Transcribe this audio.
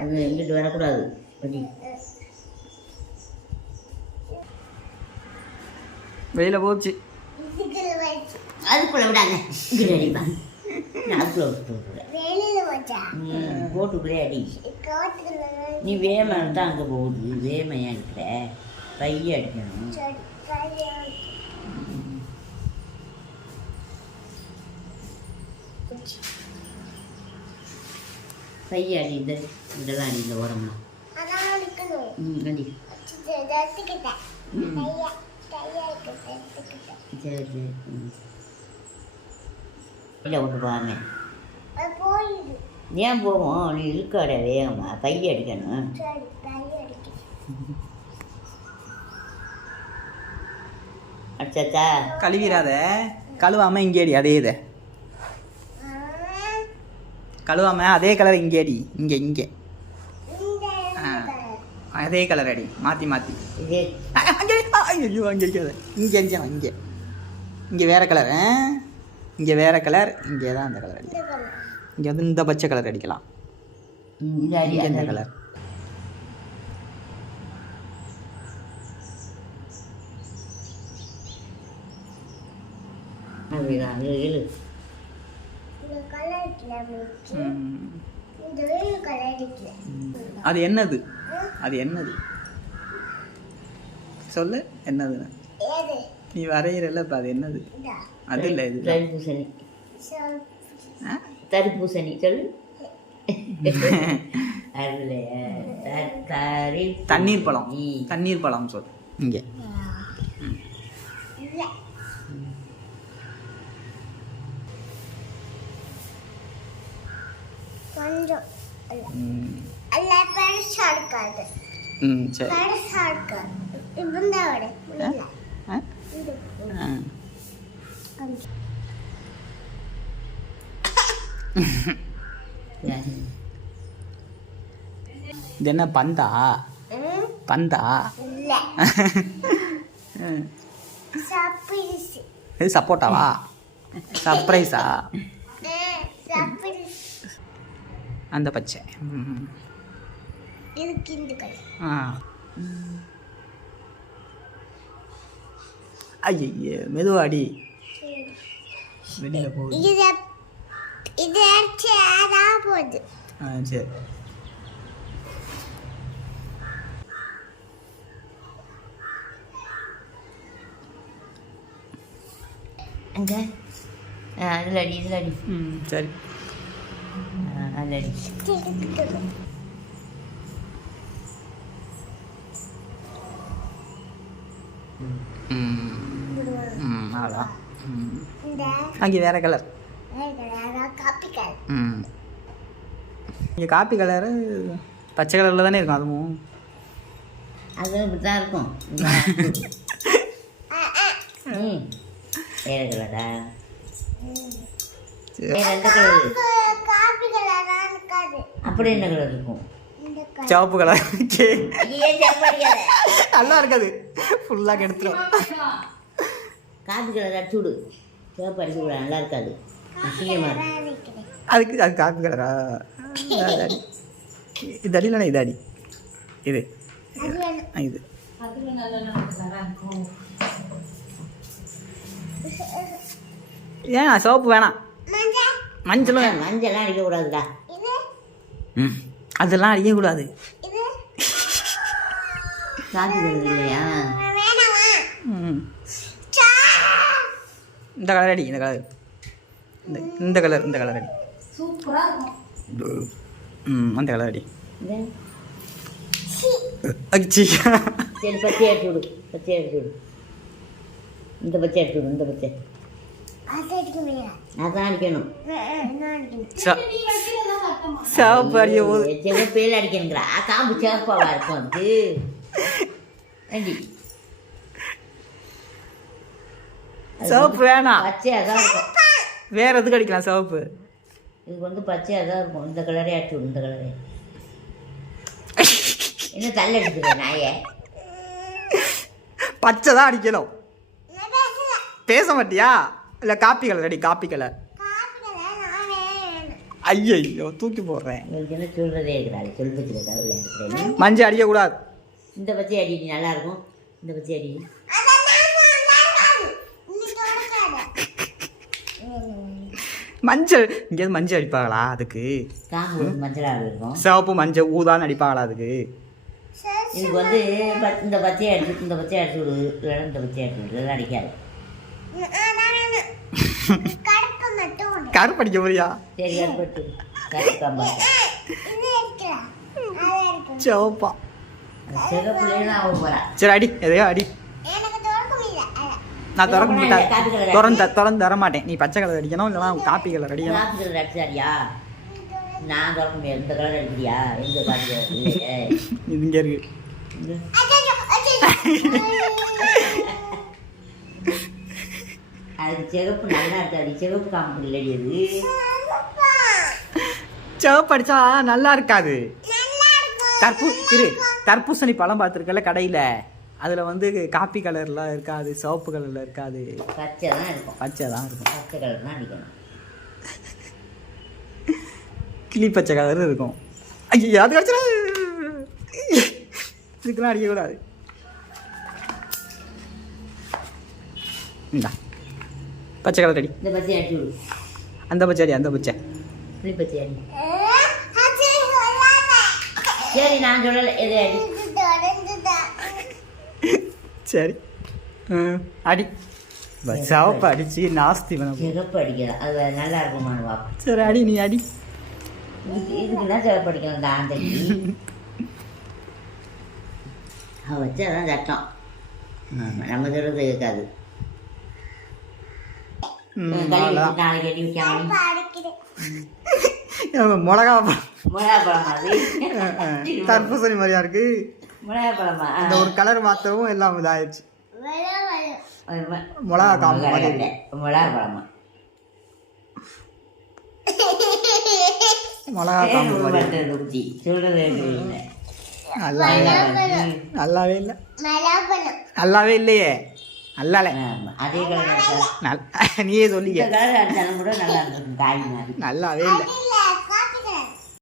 அது எங்கிட்டு வரக்கூடாது. அப்படி வெளியில் போச்சு. அதுக்குள்ள விடாங்க இங்கிட்டு அடிப்பா. அதுக்குள்ள விட்டு போட்டுக்குள்ளே அடி. நீ வேமை தான் அங்கே போகுது. வேமையா இருக்கிற? பைய அடிக்கணும். கையை அடி இந்த இதெல்லாம் அடி இந்த ஓரம்லாம் ம் அடி. சரி சரி ம். இல்லை கொண்டு போகாம ஏன் போவோம்? நீ இருக்காட வேகமா. பைய அடிக்கணும். அடிச்சாச்சா கழுவிடாத. கழுவாம இங்கே அடி அதே இதை. கழுவாம அதே கலர் இங்கே அடி. இங்கே இங்கே. அதே கலர் அடி. மாற்றி மாற்றி அங்கே ஐயோ அங்கே இருக்காது இங்கே அடிக்கணும் இங்கே. இங்கே வேற கலர் இங்கே வேற கலர் இங்கே தான் அந்த கலர் அடிக்கலாம் இங்கே வந்து இந்த பச்சை கலர் அடிக்கலாம். அடி இங்கே இந்த அடி. கலர் அப்படிதான். அது என்னது? அது என்னது? சொல்லு என்னதுன்னு. நீ வரைகிறல்ல இப்போ அது என்னது? அது இல்லை இது தர்பூசணி ஆ? தர்பூசணி சொல்லு. தண்ணீர் பழம். தண்ணீர் பழம் சொல் இங்கே. இது என்ன பந்தா பந்தா இது சப்போட்டாவா சர்ப்ரைஸா அந்த பச்சை. ஆ. ஐயய்ய மெதுவாடி வெளியில் போகுது இது போகுது. ஆ சரி. அங்க. அதுல அடி இதுல அடி. ம் சரி. ஆ, அதுல அடி திருக்குது ம் ம் அதான் ம் இந்த அங்கே வேற கலர் காப்பி கலர் ம். இங்கே காப்பி கலரு பச்சை கலரில் தானே இருக்கும் அதுவும். அது இப்படி தான் இருக்கும். ம். வேற கலரா எந்த கலர் காப்பி கலர் தான் இருக்காது அப்படி என்ன கலர் இருக்கும்? சிவப்பு கலர். சாப்பாடிக்காத நல்லா இருக்காது. ஃபுல்லாக கெடுத்துரும். Coffee colour? அடிச்சு விடு. சிவப்பு அடிச்சு விட. நல்லா இருக்காது. அதுக்கு அது காப்பி கலரா? இது. அடி இல்லைனா இது. அடி இது இது ஏன் சிவப்பு வேணாம். மஞ்சள். மஞ்சளும் வேணாம். மஞ்சள்லாம் அடிக்கக்கூடாதுடா. ம். அதெல்லாம் அடிக்கக்கூடாது இந்த கலர் அடி இந்த கலர் இந்த இந்த கலர் இந்த கலர் அடி. ம் அந்த கலர் அடி. இது? அச்சி. சரி பச்சை எடுத்து விடு பச்சை எடுத்து விடு. இந்த பச்சை எடுத்து விடு இந்த பச்சை அதான் அடிக்கணும் சிவப்பு அடிக்க போகுது சிவப்பேல அடிக்கணுங்கிறா காம்பு சிவப்பாவா இருக்கும் அதுக்கு அடி சிவப்பு வேணாம். பச்சையாக தான் இருக்கும். வேற எதுக்கு அடிக்கலாம் சிவப்பு இதுக்கு வந்து பச்சையாக தான் இருக்கும். இந்த கலரே அடிச்சு இந்த கலரே என்ன தள்ள அடிச்சுக்கிற நாயை. பச்சை தான் அடிக்கணும். பேச மாட்டியா? இல்லை காப்பி கலர் அடி காப்பி கலர் ஐயோ தூக்கி போடுறேன். உங்களுக்கு என்ன சொல்கிறதே இருக்கிறாரு இருக்கிறேன் மஞ்சள் அடிக்கக்கூடாது இந்த பச்சை அடி நல்லா இருக்கும். இந்த பச்சை அடி. மஞ்சள் இங்கேருந்து மஞ்சள் அடிப்பாங்களா அதுக்கு? மஞ்சளாக இருக்கும். சிவப்பு மஞ்சள் ஊதான்னு அடிப்பாங்களா அதுக்கு? இதுக்கு வந்து இந்த பச்சையை அடிச்சு இந்த பச்சையை அடிச்சு விடு. இல்லைன்னா இந்த பச்சையை அடிச்சு விடு. இதெல்லாம் அடிக்காது. கருப்பு அடிக்க போறியா. சிவப்பா. சரி அடி. எதையோ அடி. நான் திறக்க மாட்டேன். திறந்து திறந்து தர மாட்டேன். நீ பச்சை கலர் அடிக்கணும் இல்லைனா காப்பி கலர் அடிக்கணும். நான் திறக்க முடியாது. இந்த கலர் அடிக்கிறியா? எங்க காப்பி கலர் இல்லையே இது இங்கே. இருக்கு இங்க. அச்சச்சோ, அச்சச்சோ. அதுக்கு சிகப்பு நல்லா இருக்காது சிகப்பு காம்பு இல்லடி அது. சிவப்பு அடிச்சா நல்லா இருக்காது. தர்பூ இரு தர்பூசணி பழம் பார்த்துருக்கல கடையில்? அதில் வந்து காப்பி கலர்லாம் இருக்காது சிவப்பு கலரில் இருக்காது. பச்சை தான் இருக்கும். பச்சை தான் இருக்கும். பச்சை கலர் தான் அடிக்கணும். கிளி பச்சை கலர் இருக்கும். ஐயோ அது கடிச்சிடா இதுக்கெல்லாம் அடிக்கக்கூடாது. இந்தா. பச்சை கலர் அடி. இந்த பச்சை அந்த பச்சை அடி அந்த பச்சை. புளி பச்சை அடி. சரி நான் சொல்லலை. எதை அடி. சரி. அடி. சிவப்பு அடிச்சு நாஸ்தி பண்ண போ. சிகப்பு அடிக்கலாம் அது நல்லா இருக்குமான்னு பார்ப்போம் சரி அடி நீ அடி. இதுக்கு இதுக்கு தான் சிகப்பு அடிக்கலாம் இந்த ஆந்தைக்கு அவ வச்சாதான் சட்டம். நம்ம சொல்றது இருக்காது ம், கழுவி அவ்வளோதான். வச்சு நாளைக்கு வைக்காம மிளகா பழமா தர்பூசணி மாதிரியா இருக்கு மிளகா பழமா இந்த ஒரு கலர் மாத்தவும் எல்லாம் இதாயிடுச்சு. மிளகா காம்பு மாதிரி இல்லை, மிளகா பழமா மிளகா காம்பு மாதிரி சொல்றது இல்லை நல்லாவே நல்லாவே இல்லை. நல்லாவே இல்லையே நல்லால. அதே கலர் நீயே சொல்லிக்க. கலர் கூட நல்லா இருக்கும் காய் மாதிரி. நல்லாவே இல்ல,